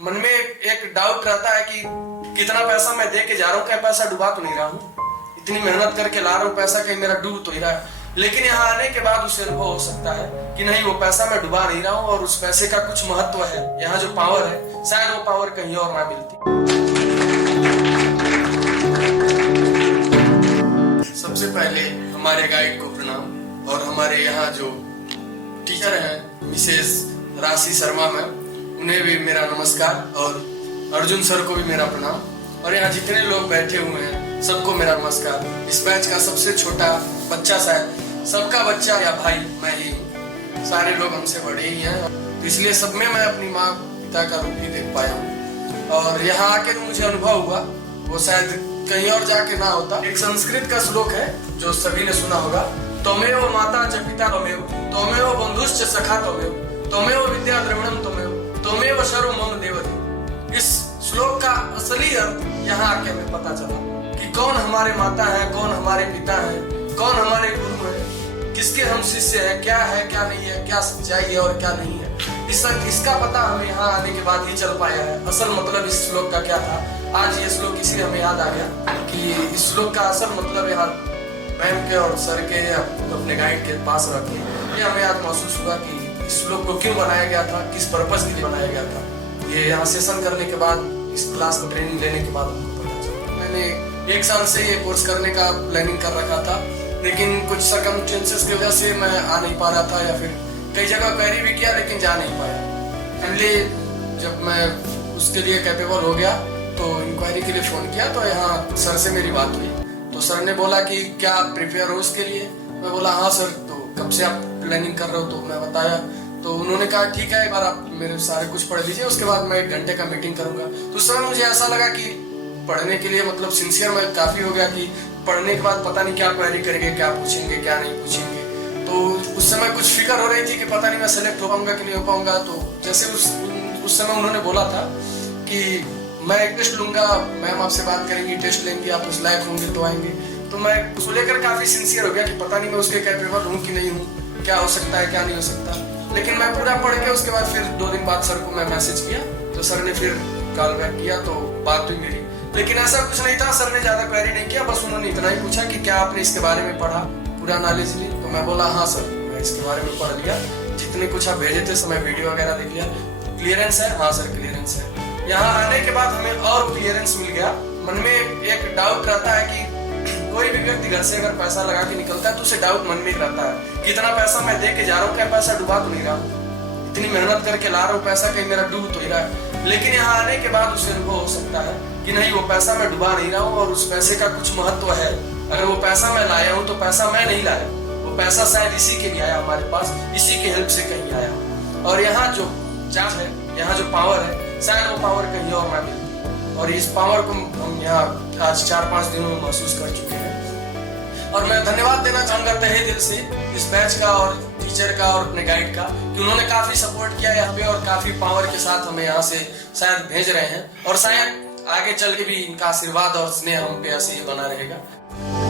मन में एक डाउट रहता है कि कितना पैसा मैं दे के जा रहा हूँ, क्या पैसा डुबा तो नहीं रहा हूँ। इतनी मेहनत करके ला रहा हूँ पैसा, कहीं मेरा डूब तो ही रहा है। लेकिन यहाँ आने के बाद उसे अनुभव हो सकता है कि नहीं, वो पैसा मैं डुबा नहीं रहा हूँ और उस पैसे का कुछ महत्व है। यहाँ जो पावर है, शायद वो पावर कहीं और ना मिलती। सबसे पहले हमारे गाइड को प्रणाम, और हमारे यहाँ जो टीचर हैं मिसेस राशि शर्मा मैम, उन्हें भी मेरा नमस्कार, और अर्जुन सर को भी मेरा प्रणाम, और यहाँ जितने लोग बैठे हुए हैं सबको मेरा नमस्कार। इस बैच का सबसे छोटा बच्चा, शायद सबका बच्चा या भाई मैं ही हूँ। सारे लोग हमसे बड़े ही हैं, तो इसलिए सब में मैं अपनी माँ पिता का रूप ही देख पाया हूँ। और यहाँ आके तो मुझे अनुभव हुआ, वो शायद कहीं और जाके ना होता। एक संस्कृत का श्लोक है जो सभी ने सुना होगा, त्वमेव माता च पिता त्वमेव, त्वमेव बंधुश्च सखा त्वमेव, त्वमेव विद्या द्रविणम त्वमेव, त्वमेव सर्व मम देवदेव। इस श्लोक का असली अर्थ यहाँ आके हमें पता चला कि कौन हमारे माता है, कौन हमारे पिता है, कौन हमारे गुरु है, किसके हम शिष्य है, क्या नहीं है, क्या सच्चाई है और क्या नहीं है। इसका पता हमें यहाँ आने के बाद ही चल पाया है। असल मतलब इस श्लोक का क्या था, आज ये श्लोक इसलिए हमें याद आ गया कि इस श्लोक का असल मतलब यहाँ मैम के और सर के अपने गाइड के पास रखे, ये हमें आज महसूस हुआ कि इस श्लोक को क्यों बनाया गया था, किस पर्पस के लिए बनाया गया था। ये यहाँ सेशन करने के बाद, इस क्लास में ट्रेनिंग लेने के बाद हमको पता चला। मैंने 1 साल से ये कोर्स करने का प्लानिंग कर रखा था, लेकिन कुछ सर्कमस्टेंसेस की वजह से मैं आ नहीं पा रहा था, या फिर कई जगह क्वेरी भी किया लेकिन जा नहीं पाया। फाइनली जब मैं उसके लिए कैपेबल हो गया तो इंक्वायरी के लिए फ़ोन किया, तो यहाँ सर से मेरी बात हुई। तो सर ने बोला कि क्या आप प्रिपेयर हो इसके लिए। मैं बोला हाँ सर, तो कब से आप प्लानिंग कर रहे हो, तो मैं बताया। तो उन्होंने कहा ठीक है, एक बार आप मेरे सारे कुछ पढ़ लीजिए, उसके बाद मैं 1 घंटे का मीटिंग करूंगा। तो सर मुझे ऐसा लगा कि पढ़ने के लिए मतलब सिंसियर मैं काफ़ी हो गया कि पढ़ने के बाद पता नहीं क्या क्वेरी करेंगे, क्या पूछेंगे, क्या नहीं पूछेंगे। तो उस समय कुछ फिक्र हो रही थी कि पता नहीं मैं सेलेक्ट हो पाऊंगा कि नहीं हो पाऊंगा। तो जैसे उस समय उन्होंने बोला था कि मैं एक टेस्ट लूंगा, मैम आपसे बात करेंगी, टेस्ट लेंगी, आप उस लायक होंगे तो आएंगे। तो मैं उसको लेकर काफ़ी सिंसियर हो गया कि पता नहीं मैं उसके कैपेबल हूँ कि नहीं हूँ, क्या हो सकता है क्या नहीं हो सकता। लेकिन मैं पूरा पढ़ के उसके बाद फिर 2 दिन बाद सर को मैं मैसेज किया, तो सर ने फिर कॉल बैक किया, तो बात हुई मेरी। लेकिन ऐसा कुछ नहीं था, सर ने ज़्यादा क्वेरी नहीं किया, बस उन्होंने इतना ही पूछा कि क्या आपने इसके बारे में पढ़ा, पूरा नॉलेज ली। तो मैं बोला हाँ सर, मैं इसके बारे में पढ़ लिया, जितने कुछ आप भेजे थे समय वीडियो वगैरह देख लिया। क्लियरेंस है? हाँ सर क्लियरेंस है। यहाँ आने के बाद हमें और क्लियरेंस मिल गया। मन में एक डाउट रहता है कि कोई भी व्यक्ति घर से अगर पैसा लगा के निकलता है तो उसे डाउट मन में रहता है, कितना पैसा मैं दे के जा रहा हूँ, क्या पैसा डुबा तो नहीं रहा हूँ। इतनी मेहनत करके ला रहा हूँ पैसा, कहीं मेरा डूब तो ही रहा है। लेकिन यहाँ आने के बाद उसे अनुभव हो सकता है कि नहीं, वो पैसा मैं डुबा नहीं रहा हूँ और उस पैसे का कुछ महत्व है। अगर वो पैसा मैं लाया हूँ तो पैसा मैं नहीं लाया, वो पैसा शायद इसी के लिए आया हमारे पास, इसी के हेल्प से कहीं आया। और यहाँ जो चार्ज है, यहाँ जो पावर है, शायद वो पावर कहीं और ना मिलती। और इस पावर को हम यहाँ आज 4-5 दिनों में महसूस कर चुके हैं। और मैं धन्यवाद देना चाहूँगा तहे दिल से इस बैच का और टीचर का और अपने गाइड का, कि उन्होंने काफ़ी सपोर्ट किया यहाँ पे और काफ़ी पावर के साथ हमें यहाँ से शायद भेज रहे हैं, और शायद आगे चल के भी इनका आशीर्वाद और स्नेह हम पे ऐसे ही बना रहेगा।